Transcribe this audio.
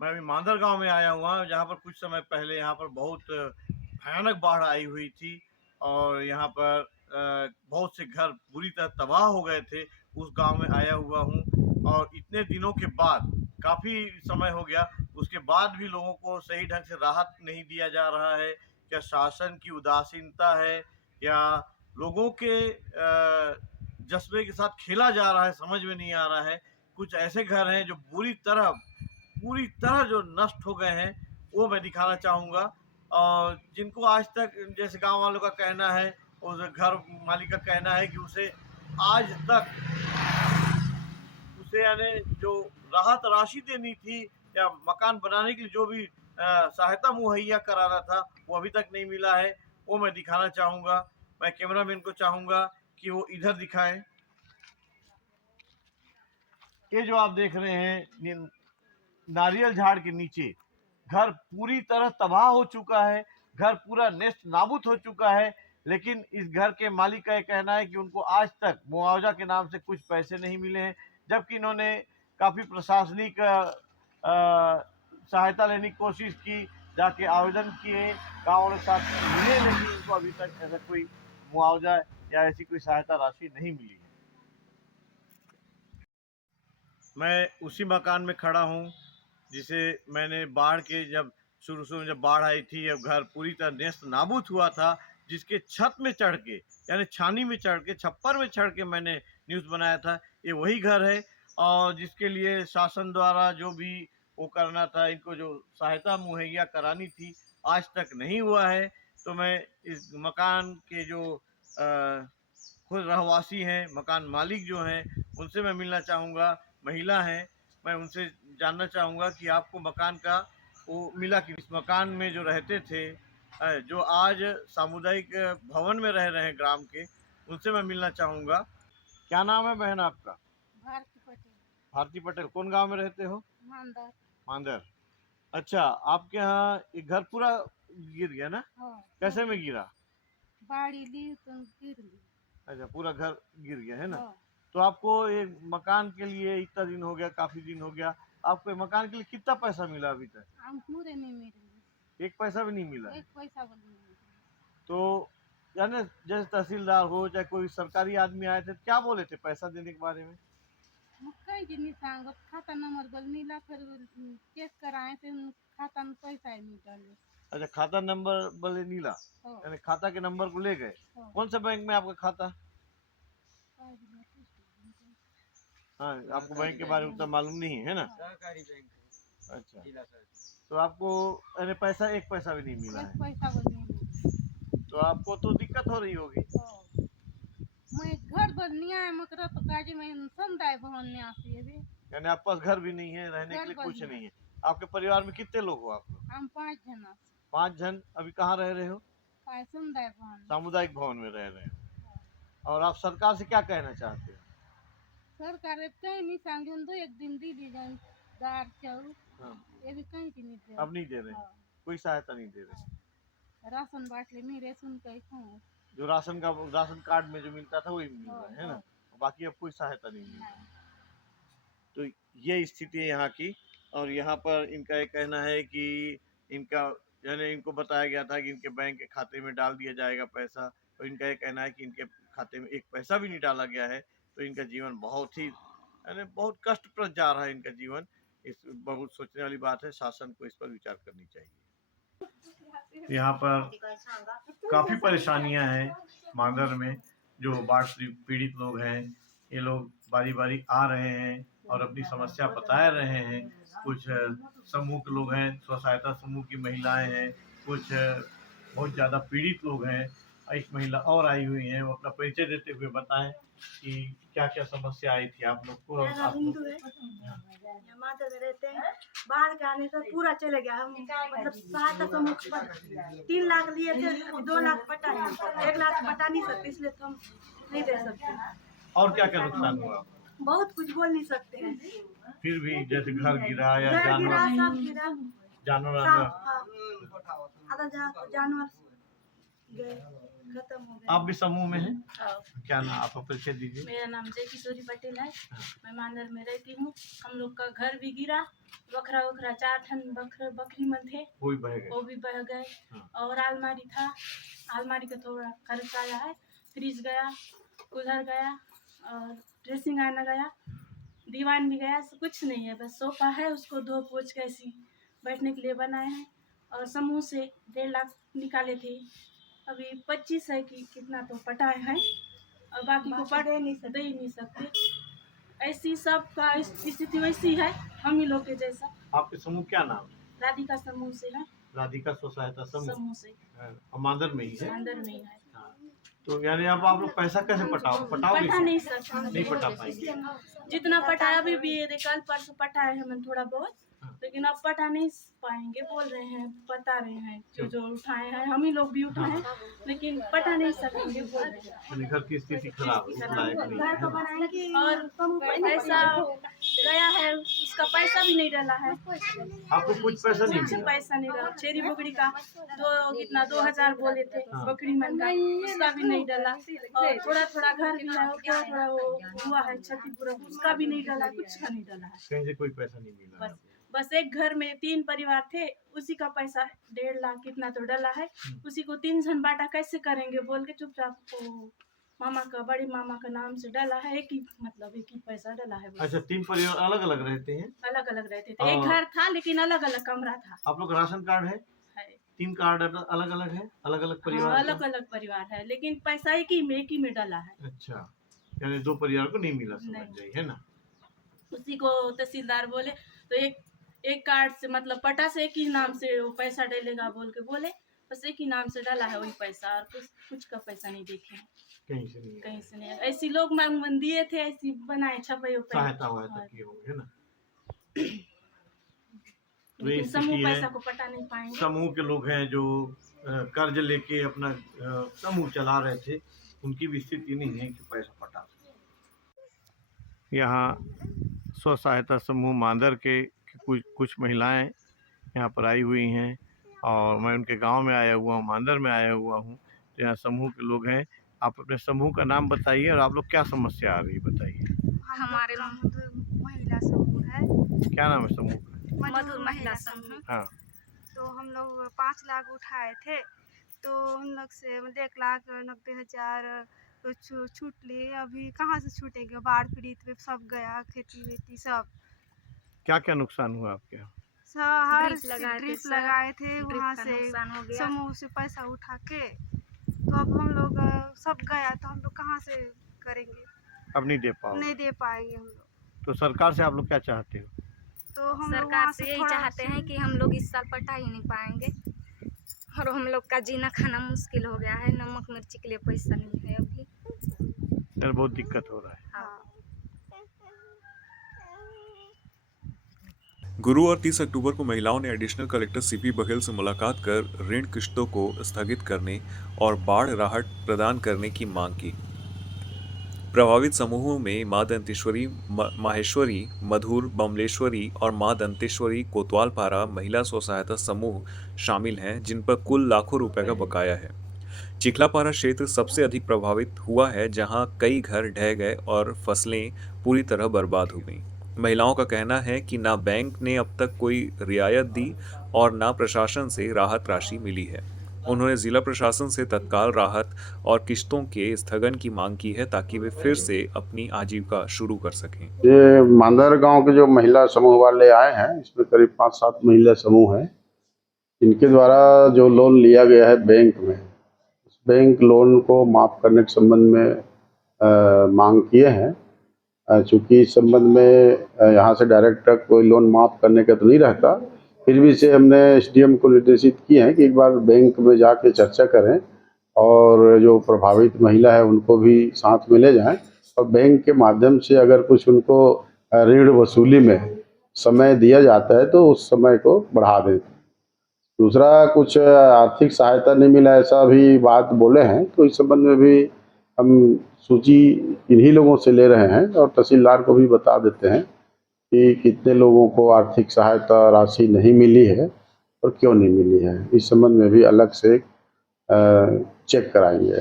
मैं अभी मांदर गांव में आया हुआ हूँ, जहाँ पर कुछ समय पहले यहाँ पर बहुत भयानक बाढ़ आई हुई थी और यहाँ पर बहुत से घर बुरी तरह तबाह हो गए थे। उस गांव में आया हुआ हूँ और इतने दिनों के बाद, काफ़ी समय हो गया, उसके बाद भी लोगों को सही ढंग से राहत नहीं दिया जा रहा है। क्या शासन की उदासीनता है या लोगों के जज्बे के साथ खेला जा रहा है, समझ में नहीं आ रहा है। कुछ ऐसे घर हैं जो पूरी तरह जो नष्ट हो गए हैं, वो मैं दिखाना चाहूँगा। और जिनको आज तक, जैसे गाँव वालों का कहना है, उस घर मालिक का कहना है कि उसे आज तक उसे यानी जो राहत राशि देनी थी या मकान बनाने के लिए जो भी सहायता मुहैया कराना था, वो अभी तक नहीं मिला है। वो मैं दिखाना चाहूँगा। मैं कैमरामैन को चाहूँगा कि वो इधर दिखाएँ। ये जो आप देख रहे हैं, नारियल झाड़ के नीचे घर पूरी तरह तबाह हो चुका है, घर पूरा नेस्त नाबूद हो चुका है। लेकिन इस घर के मालिक का ये कहना है कि उनको आज तक मुआवजा के नाम से कुछ पैसे नहीं मिले हैं, जबकि इन्होंने काफ़ी प्रशासनिक सहायता लेने की कोशिश की, जाके आवेदन किए, गाँव के साथ मिले, लेकिन उनको अभी तक ऐसा कोई मुआवजा या ऐसी कोई सहायता राशि नहीं मिली है। मैं उसी मकान में खड़ा हूँ जिसे मैंने बाढ़ के जब शुरू में जब बाढ़ आई थी, अब घर पूरी तरह नेस्त नाबूद हुआ था, जिसके छत में चढ़ के, यानी छानी में चढ़ के, छप्पर में चढ़ के मैंने न्यूज़ बनाया था। ये वही घर है और जिसके लिए शासन द्वारा जो भी वो करना था, इनको जो सहायता मुहैया करानी थी, आज तक नहीं हुआ है। तो मैं इस मकान के जो खुद रहवासी हैं, मकान मालिक जो हैं, उनसे मैं मिलना चाहूँगा। महिला हैं, मैं उनसे जानना चाहूँगा कि आपको मकान का वो मिला कि इस मकान में जो रहते थे, जो आज सामुदायिक भवन में रह रहे हैं ग्राम के, उनसे मैं मिलना चाहूँगा। क्या नाम है बहन आपका? भारती पटेल। भारती पटेल। कौन गांव में रहते हो? मानदार। मांदर। अच्छा, आपके यहाँ एक घर पूरा गिर गया ना? हाँ, कैसे में गिरा? बाड़ी ली तो गिर ली। अच्छा, पूरा घर गिर गया है ना? हाँ, तो आपको एक मकान के लिए इतना दिन हो गया, काफी दिन हो गया, आपको मकान के लिए कितना पैसा मिला अभी तक? हम पूरे नहीं मिले। एक पैसा भी नहीं मिला है। एक पैसा भी नहीं मिले। तो यानी जैसे तहसीलदार हो चाहे कोई सरकारी आदमी आए थे, क्या बोले थे पैसा देने के बारे में? मग काही नाही सांगत, खाता नंबर बल नीला, फिर चेक कराए थे, खाता में पैसा ही नहीं डाले। अच्छा, खाता नंबर बोले नीला, हाँ, यानी खाता के नंबर को ले गए। हाँ। कौन सा बैंक में आपका खाता? काय दिलं तेच नाही। हाँ, आपको बैंक के बारे में उतना मालूम नहीं है ना? सहकारी बैंक अच्छा, जिला सहकारी। तो आपको यानी पैसा, एक पैसा भी नहीं मिला एक है। पैसा भी नहीं मिले। तो आपको तो दिक्कत हो रही होगी। हाँ। मैं घर पर नहीं आया, मकर तो काजी में समुदाय भवन में आती है भी। यानी आपके पास घर भी नहीं है, रहने के घर लिए पर कुछ नहीं। नहीं है। आपके परिवार में कितने लोग हो आप लोग? हम 5 जना। 5 जन। अभी कहाँ रह रहे हो? काय समुदाय भवन में। सामुदायिक भवन में रह रहे हैं। हाँ। और आप सरकार से क्या कहना चाहते हैं? सरकार काही नहीं सांगून दो, एक दिन दी जाऊन दार चाउर, हाँ, ये भी कहीं की नहीं दे। अब नहीं दे रहे, हाँ, कोई सहायता नहीं दे रहे। हाँ। राशन बाटले में रेशन कहीं खाऊं। जो राशन कार्ड में जो मिलता था वही मिल हाँ, रहा है ना? हाँ। बाकी अब कोई सहायता नहीं मिल रहा। नहीं। तो ये स्थिति है यहाँ की। और यहाँ पर इनका ये कहना है कि इनका, यानी इनको बताया गया था कि इनके बैंक के खाते में डाल दिया जाएगा पैसा, तो इनका ये कहना है कि इनके खाते में एक पैसा भी नहीं डाला गया है। तो इनका जीवन बहुत ही, यानी बहुत कष्टप्रद जा रहा है इनका जीवन। इस बहुत सोचने वाली बात है, शासन को इस पर विचार करनी चाहिए। यहाँ पर काफ़ी परेशानियां हैं मांदर में। जो बाढ़ से पीड़ित लोग हैं, ये लोग बारी बारी आ रहे हैं और अपनी समस्या बता रहे हैं। कुछ समूह के लोग हैं, स्व सहायता समूह की महिलाएं हैं, कुछ बहुत ज़्यादा पीड़ित लोग हैं। एक महिला और आई हुई हैं, वो अपना परिचय देते हुए बताएं कि क्या क्या समस्या आई थी आप लोग को। मेरा हिंदू है, यहाँ माता में रहते हैं। बाढ़ के आने से पूरा चले गया। हम मतलब सहायता समूह पर 3 लाख लिए थे, 2 लाख पटा है, 1 लाख पटा नहीं सकते, इसलिए तो हम नहीं दे सकते। और क्या क्या नुकसान हुआ? बहुत कुछ बोल नहीं सकते हैं। फिर भी जैसे घर गिरा या घर गिरा, जानवर, सब गिरा, जानवर सब, हाँ। आधा जानवर गए। खत्म हो गया। आप भी समूह में हैं? हाँ। क्या नाम, आपका परिचय दीजिए। मेरा नाम जय किशोरी पटेल है। मैं मांदर में रहती हूँ। हम लोग का घर भी गिरा, बकरा उखरा 4 ठन बकरी मन थे, वो भी बह गए। वो भी बह गए। हाँ। और अलमारी था, अलमारी का थोड़ा खर्च आया है। फ्रिज गया, कूलर गया और ड्रेसिंग आना गया, दीवान भी गया। कुछ नहीं है, बस सोफा है, उसको धो पोछ के ऐसी बैठने के लिए बनाए हैं। और समूह से 1.5 लाख निकाले थे, अभी 25 है कि कितना तो पटाए हैं और बाकी को पट दे ही नहीं सकते। ऐसी सब का स्थिति वैसी है, हम ही लोग के जैसा। आपके समूह क्या नाम है? राधिका समूह से है। राधिका स्व सहायता समूह से मांदर में ही है। अंदर में ही है। हाँ। तो यानी अब आप लोग पैसा कैसे पटाओगे? पटा नहीं सकते, नहीं पटा पाएंगे। जितना पटाया अभी भी ये कल परसों पटाए हैं मैंने थोड़ा बहुत, लेकिन अब पटा नहीं पाएंगे बोल रहे हैं, बता रहे हैं। जो उठाए हैं, हम ही लोग भी उठाए हैं, लेकिन पटा नहीं सकेंगे बोल रहे हैं। घर की स्थिति खराब है और पैसा गया है, उसका पैसा भी नहीं डाला है। आपको कुछ पैसा नहीं मिला? पैसा नहीं डाला। छेरी बकरी का 2000 बोले थे, बकरी मन का, उसका भी नहीं डाला। और थोड़ा थोड़ा घर भी है, थोड़ा थोड़ा वो हुआ है क्षतिपूर्ति, उसका भी नहीं डाला, कुछ का नहीं डाला है। कहीं से कोई पैसा नहीं मिला? बस एक घर में 3 परिवार थे, उसी का पैसा 1.5 लाख कितना तो डाला है। उसी को 3 जन बांटा कैसे करेंगे बोल के चुपचाप मामा का, बड़े मामा का नाम से डाला है। एक ही पैसा डाला है। अच्छा, 3 परिवार अलग अलग रहते हैं? अलग अलग रहते थे, एक घर था लेकिन अलग अलग कमरा था। आप लोग राशन कार्ड है? 3 कार्ड अलग अलग है? अलग अलग परिवार? हाँ, अलग अलग परिवार है, लेकिन पैसा एक ही में डाला है। अच्छा, यानी 2 परिवार को नहीं मिला, समझ जाइए, है ना। उसी को तहसीलदार बोले तो एक कार्ड से पटा से एक ही नाम से वो पैसा डालेगा बोल के बोले, बस एक ही नाम से डाला है वही पैसा, और कुछ का पैसा नहीं देखे कहीं से नहीं। ऐसी लोग मांग दिए थे, ऐसी बनाए छपे सहायता की होगी, है ना। लेकिन समूह पैसा को पटा नहीं पाएंगे। समूह के लोग हैं जो कर्ज लेके अपना समूह चला रहे थे, उनकी भी स्थिति नहीं है कि पैसा पटा। यहाँ स्व सहायता समूह मांदर के कुछ महिलाएं यहाँ पर आई हुई हैं और मैं उनके गांव में आया हुआ हूँ, मांदर में आया हुआ हूँ। तो यहाँ समूह के लोग हैं। आप अपने समूह का नाम बताइए और आप लोग क्या समस्या आ रही बताइए। हमारे महिला समूह है। क्या नाम है समूह का? मधुर महिला समूह। हाँ, तो हम लोग 5 लाख उठाए थे, तो हम लोग से 1,90,000 तो छूट लिए। अभी कहाँ से छूटेंगे, बाढ़ पीड़ित में सब गया, खेती वेती सब। क्या क्या नुकसान हुआ आपके यहाँ? ड्रिप लगाए थे, वहाँ से समूह से पैसा उठा के, तो अब हम लोग सब गया, तो हम लोग कहाँ से करेंगे? अब नहीं दे पाएंगे हम लोग। तो सरकार से आप लोग क्या चाहते हो? तो हम सरकार से यही चाहते हैं कि हम लोग इस साल पटा ही नहीं पाएंगे, और हम लोग का जीना खाना मुश्किल हो गया है। नमक मिर्ची के लिए पैसा नहीं है अभी, बहुत दिक्कत हो रहा है। हाँ। गुरु और 30 अक्टूबर को महिलाओं ने एडिशनल कलेक्टर सीपी बघेल से मुलाकात कर ऋण किश्तों को स्थगित करने और बाढ़ राहत प्रदान करने की मांग की। प्रभावित समूहों में मां दंतेश्वरी, माहेश्वरी, मधुर, बमलेश्वरी और मां दंतेश्वरी कोतवालपारा महिला स्व सहायता समूह शामिल हैं, जिन पर कुल लाखों रुपए का बकाया है। चिखलापारा क्षेत्र सबसे अधिक प्रभावित हुआ है, जहां कई घर ढह गए और फसलें पूरी तरह बर्बाद हो गईं। महिलाओं का कहना है कि ना बैंक ने अब तक कोई रियायत दी और ना प्रशासन से राहत राशि मिली है। उन्होंने जिला प्रशासन से तत्काल राहत और किश्तों के स्थगन की मांग की है, ताकि वे फिर से अपनी आजीविका शुरू कर सकें। ये मांदर गांव के जो महिला समूह वाले आए हैं, इसमें करीब 5-7 महिला समूह हैं। इनके द्वारा जो लोन लिया गया है बैंक में, उस बैंक लोन को माफ़ करने के संबंध में मांग किए हैं। चूँकि इस संबंध में यहाँ से डायरेक्ट कोई लोन माफ़ करने का तो नहीं रहता, फिर भी इसे हमने एसडीएम को निर्देशित किए हैं कि एक बार बैंक में जाके चर्चा करें और जो प्रभावित महिला है उनको भी साथ में ले जाएं, और बैंक के माध्यम से अगर कुछ उनको ऋण वसूली में समय दिया जाता है तो उस समय को बढ़ा दें। दूसरा, कुछ आर्थिक सहायता नहीं मिला ऐसा भी बात बोले हैं, तो इस संबंध में भी हम सूची इन्हीं लोगों से ले रहे हैं और तहसीलदार को भी बता देते हैं कि कितने लोगों को आर्थिक सहायता राशि नहीं मिली है और क्यों नहीं मिली है। इस संबंध में भी अलग से चेक कराएंगे।